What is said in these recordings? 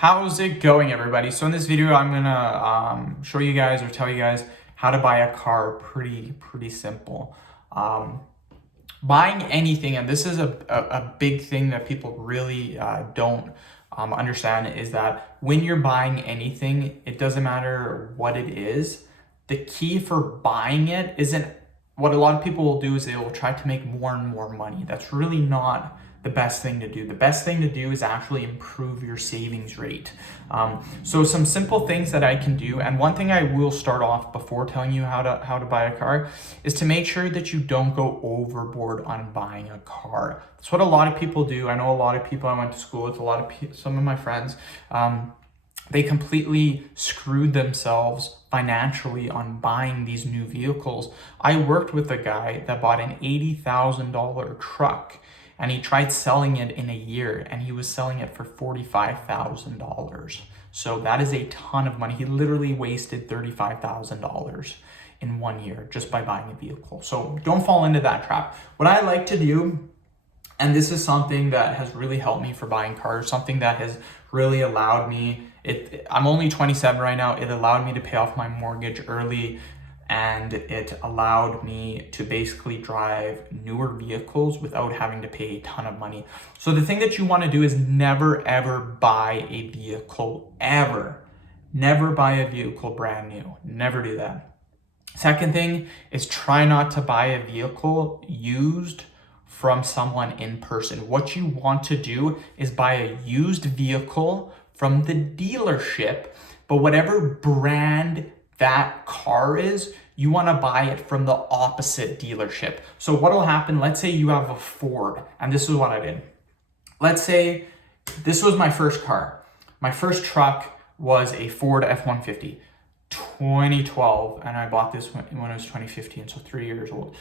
How's it going, everybody? So in this video, I'm gonna show you guys or tell you guys how to buy a car. Pretty simple. Buying anything, and this is a big thing that people really don't understand, is that when you're buying anything, it doesn't matter what it is. The key for buying it isn't what a lot of people will do is they will try to make more and more money. That's really not the best thing to do. The best thing to do is actually improve your savings rate. So some simple things that I can do, and one thing I will start off before telling you how to buy a car is to make sure that you don't go overboard on buying a car. That's what a lot of people do. I know a lot of people I went to school with, some of my friends, they completely screwed themselves financially on buying these new vehicles. I worked with a guy that bought an $80,000 truck, and he tried selling it in a year, and he was selling it for $45,000. So that is a ton of money. He literally wasted $35,000 in 1 year just by buying a vehicle. So don't fall into that trap. What I like to do, and this is something that has really helped me for buying cars, something that has really allowed me, I'm only 27 right now, it allowed me to pay off my mortgage early, and it allowed me to basically drive newer vehicles without having to pay a ton of money. So the thing that you want to do is never ever buy a vehicle, ever. Never buy a vehicle brand new. Never do that. Second thing is try not to buy a vehicle used from someone in person. What you want to do is buy a used vehicle from the dealership, but whatever brand that car is, you want to buy it from the opposite dealership. So what will happen, let's say you have a Ford, and this is what I did. Let's say this was my first car. My first truck was a Ford F-150, 2012, and I bought this when it was 2015, so 3 years old.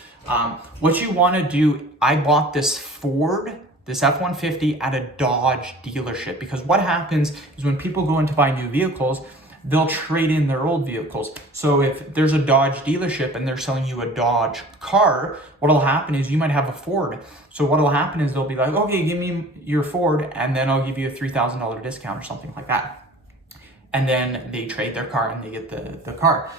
What you want to do, I bought this Ford, this F-150 at a Dodge dealership, because what happens is when people go in to buy new vehicles, they'll trade in their old vehicles. So if there's a Dodge dealership and they're selling you a Dodge car, what'll happen is you might have a Ford. So what'll happen is they'll be like, okay, give me your Ford, and then I'll give you a $3,000 discount or something like that. And then they trade their car and they get the car.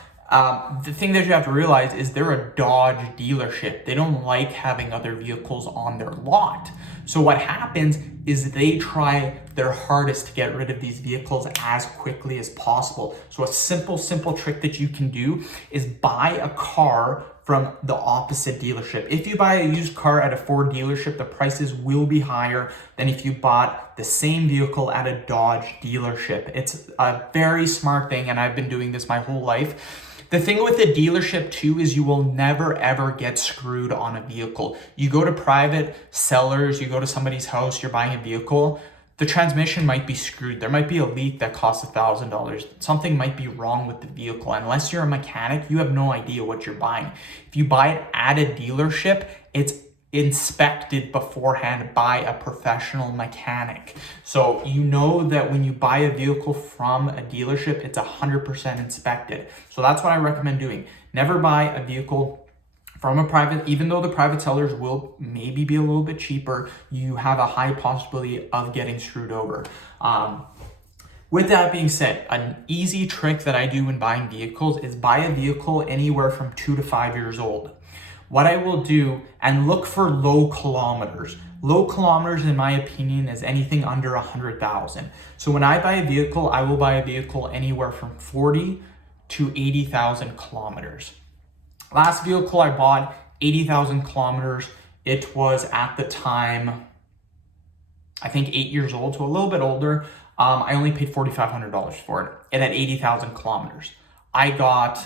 The thing that you have to realize is they're a Dodge dealership. They don't like having other vehicles on their lot. So what happens is they try their hardest to get rid of these vehicles as quickly as possible. So a simple trick that you can do is buy a car from the opposite dealership. If you buy a used car at a Ford dealership, the prices will be higher than if you bought the same vehicle at a Dodge dealership. It's a very smart thing, and I've been doing this my whole life. The thing with the dealership too is you will never ever get screwed on a vehicle. You go to private sellers, you go to somebody's house, you're buying a vehicle, the transmission might be screwed. There might be a leak that costs $1,000. Something might be wrong with the vehicle. Unless you're a mechanic, you have no idea what you're buying. If you buy it at a dealership, it's inspected beforehand by a professional mechanic. So you know that when you buy a vehicle from a dealership, it's 100% inspected. So that's what I recommend doing. Never buy a vehicle from a private, even though the private sellers will maybe be a little bit cheaper, you have a high possibility of getting screwed over. With that being said, an easy trick that I do when buying vehicles is buy a vehicle anywhere from 2 to 5 years old. What I will do, and look for low kilometers. Low kilometers, in my opinion, is anything under 100,000. So when I buy a vehicle, I will buy a vehicle anywhere from 40 to 80,000 kilometers. Last vehicle I bought, 80,000 kilometers. It was at the time, I think 8 years old, so a little bit older. I only paid $4,500 for it. It had 80,000 kilometers. I got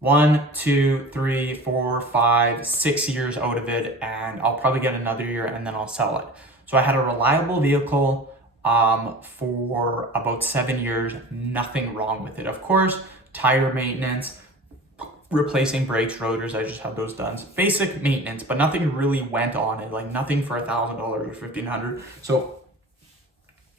1, 2, 3, 4, 5, 6 years out of it, and I'll probably get another year and then I'll sell it. So I had a reliable vehicle for about 7 years, nothing wrong with it. Of course, tire maintenance, replacing brakes, rotors, I just had those done. Basic maintenance, but nothing really went on it, like nothing for $1,000 or $1,500. So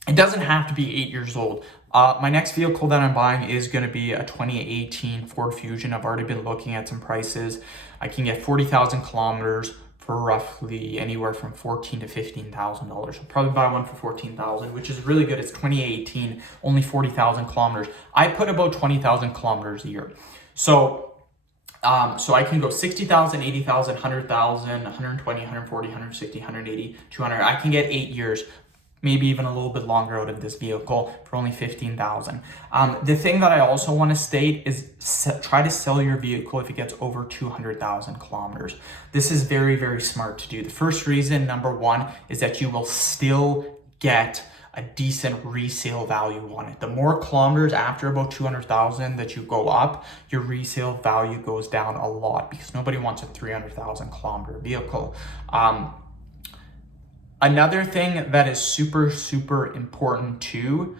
it doesn't have to be 8 years old. My next vehicle that I'm buying is going to be a 2018 Ford Fusion. I've already been looking at some prices. I can get 40,000 kilometers for roughly anywhere from $14,000 to $15,000. I'll probably buy one for $14,000, which is really good. It's 2018, only 40,000 kilometers. I put about 20,000 kilometers a year. So I can go 60,000, 80,000, 100,000, 120, 140, 160, 180, 200. I can get 8 years, maybe even a little bit longer out of this vehicle for only 15,000. The thing that I also want to state is try to sell your vehicle if it gets over 200,000 kilometers. This is very, very smart to do. The first reason, number one, is that you will still get a decent resale value on it. The more kilometers after about 200,000 that you go up, your resale value goes down a lot because nobody wants a 300,000 kilometer vehicle. Another thing that is super, super important too,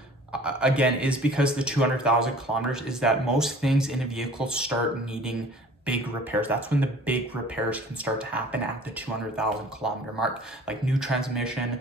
again, is because the 200,000 kilometers is that most things in a vehicle start needing big repairs. That's when the big repairs can start to happen at the 200,000 kilometer mark, like new transmission,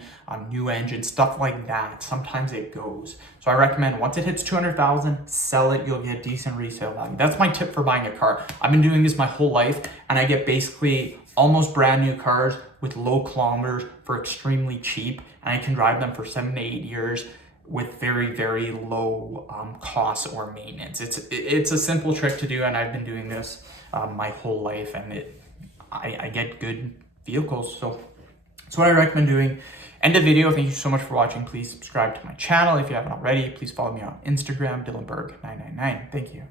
new engine, stuff like that. Sometimes it goes. So I recommend once it hits 200,000, sell it. You'll get decent resale value. That's my tip for buying a car. I've been doing this my whole life, and I get basically almost brand new cars with low kilometers for extremely cheap, and I can drive them for 7 to 8 years with very, very low costs or maintenance. It's a simple trick to do, and I've been doing this my whole life, and I get good vehicles. So that's what I recommend doing. End of video. Thank you so much for watching. Please subscribe to my channel if you haven't already. Please follow me on Instagram, Dylanberg999. Thank you.